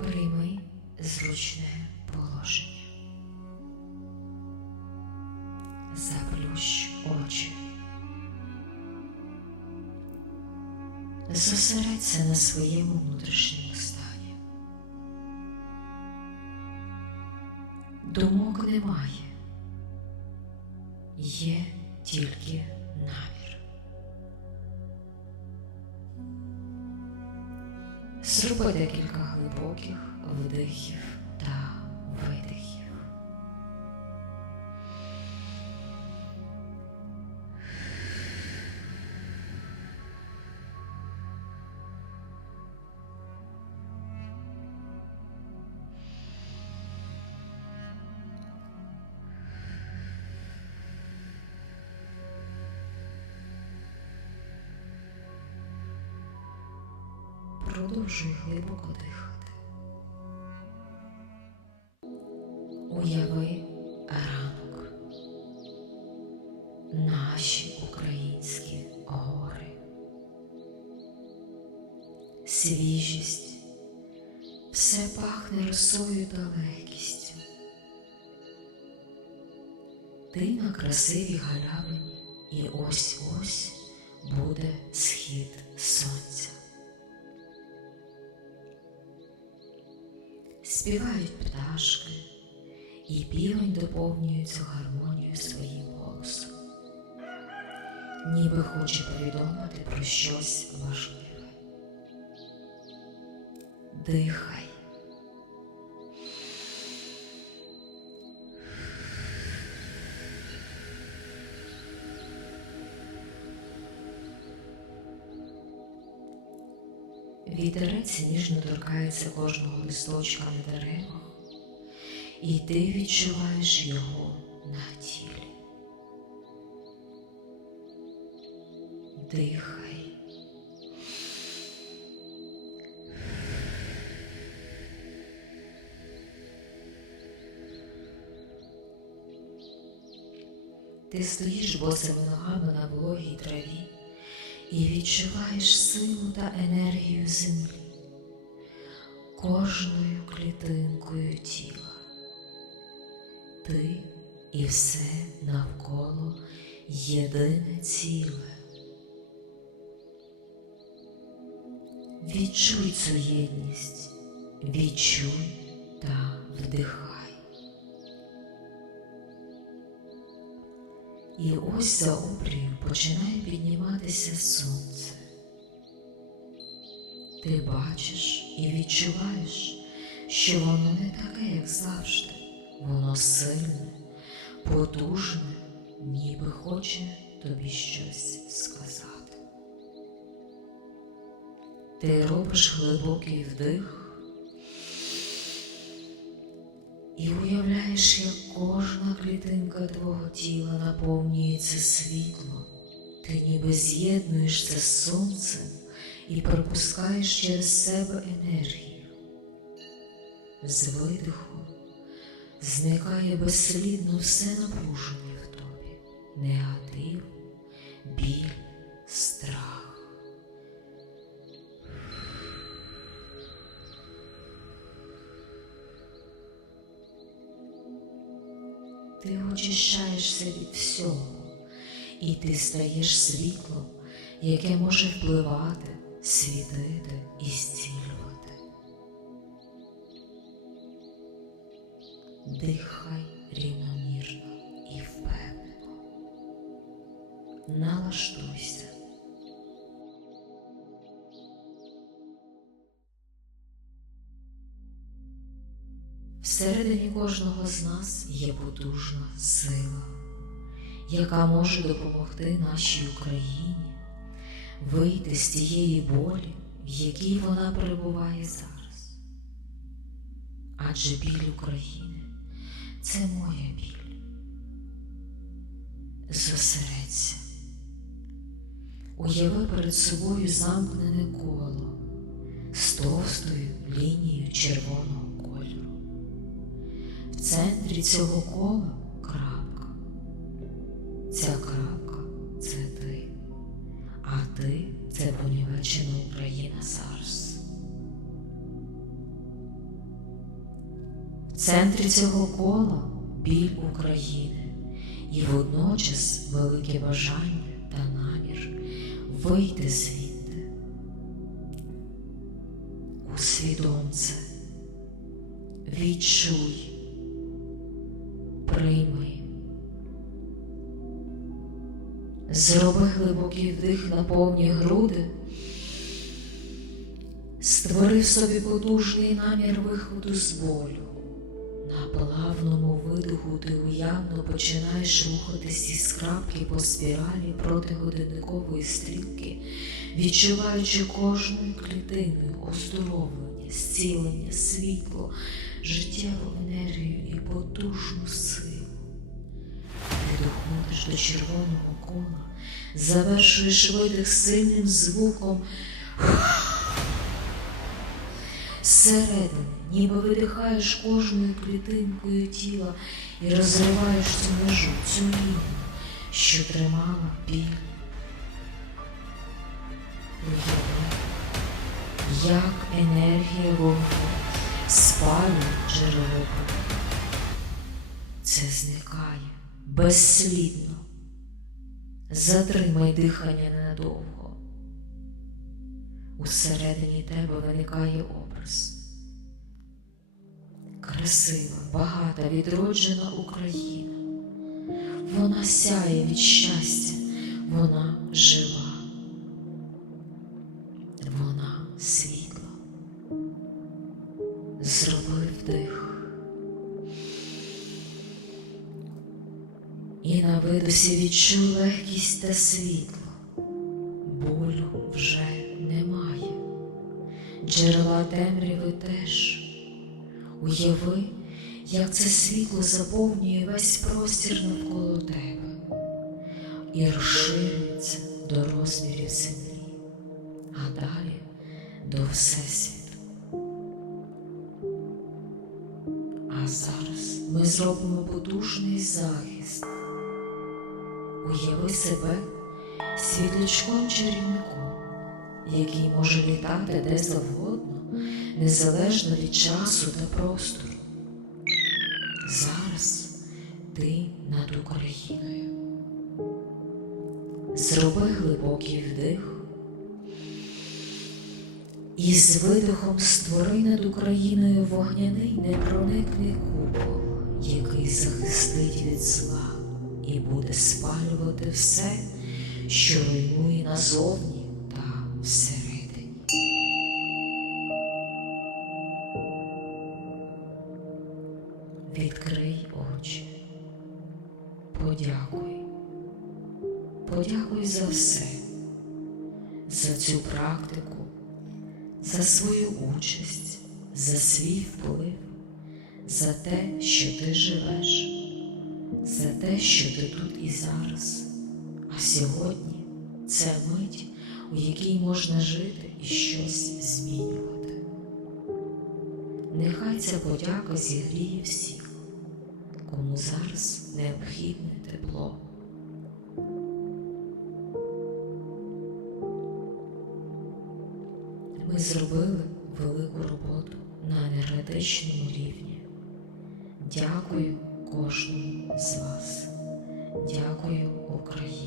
Прийми зручне положення. Заплющ очі. Зосередься на своєму внутрішньому стані. Думок немає, є тільки Зроби декілька глибоких вдихів Продовжуй глибоко дихати. Уяви ранок. Наші українські гори. Свіжість. Все пахне росою та легкістю. Ти на красивій галявині, і ось ось буде схід сонця. Співають пташки, і півень доповнює цю гармонію своїм голосом, ніби хоче повідомити про щось важливе. Дихай. Вітерець ніжно торкається кожного листочка на деревах, і ти відчуваєш його на тілі. Дихай. Ти стоїш босими ногами на вологій траві і відчуваєш силу та енергію землі кожною клітинкою тіла. Ти і все навколо єдине ціле. Відчуй цю єдність, відчуй та вдихай. І ось за обрієм починає підніматися сонце. Ти бачиш і відчуваєш, що воно не таке, як завжди. Воно сильне, потужне, ніби хоче тобі щось сказати. Ти робиш глибокий вдих і уявляєш, як кожна клітинка твого тіла наповнюється світлом. Ти ніби з'єднуєшся з сонцем і пропускаєш через себе енергію. З видихом зникає безслідно все напруження в тобі, негатив, біль, страх. Ти очищаєшся від всього, і ти стаєш світлом, яке може впливати, світити і зцілювати. Дихай рівномірно і впевнено. Налаштуйся. Всередині кожного з нас є потужна сила, яка може допомогти нашій Україні вийти з тієї болі, в якій вона перебуває зараз. Адже біль України це моя біль. Зосередься. Уяви перед собою замкнене коло з товстою лінією червоного. В центрі цього кола крапка. Ця крапка це ти, а ти це понівечена Україна зараз. центрі цього кола біль України і водночас велике бажання та намір вийти звідти. Усвідом це, відчуй, Зроби глибокий вдих на повні груди, створи собі потужний намір виходу з болю. На плавному видиху ти уявно починаєш рухатись із крапки по спіралі проти годинникової стрілки, відчуваючи кожною клітиною оздоровлення, зцілення, світло, життєву енергію і потужну силу. Ти доходиш до червоного кола, завершуєш видих сильним звуком. Зсередини, ніби видихаєш кожною клітинкою тіла і розриваєш цю межу, цю лінію, що тримала біль. Як енергія вогню спалює джерело. Це зникає безслідно. Затримай дихання ненадовго. Усередині тебе виникає образ. Красива, багата, відроджена Україна. Вона сяє від щастя, вона жива, видосі відчуй легкість та світло. Болю вже немає. Джерела темряви теж. Уяви, як це світло заповнює весь простір навколо тебе і розширюється до розмірів землі, а далі до Всесвіту. А зараз ми зробимо потужний захист. Уяви себе світлячком-чарівником, який може літати де завгодно, незалежно від часу та простору. Зараз ти над Україною. Зроби глибокий вдих і з видихом створи над Україною вогняний непроникний купол, який захистить від зла і буде спалювати все, що руйнує назовні та всередині. Відкрий очі. Подякуй. Подякуй за все, за цю практику, за свою участь, за свій вплив, за те, що ти живеш за те, що ти тут і зараз. А сьогодні це мить, у якій можна жити і щось змінювати. Нехай ця подяка зігріє всіх, кому зараз необхідне тепло. Ми зробили велику роботу на енергетичному рівні. Дякую кожному з вас. Дякую Україні.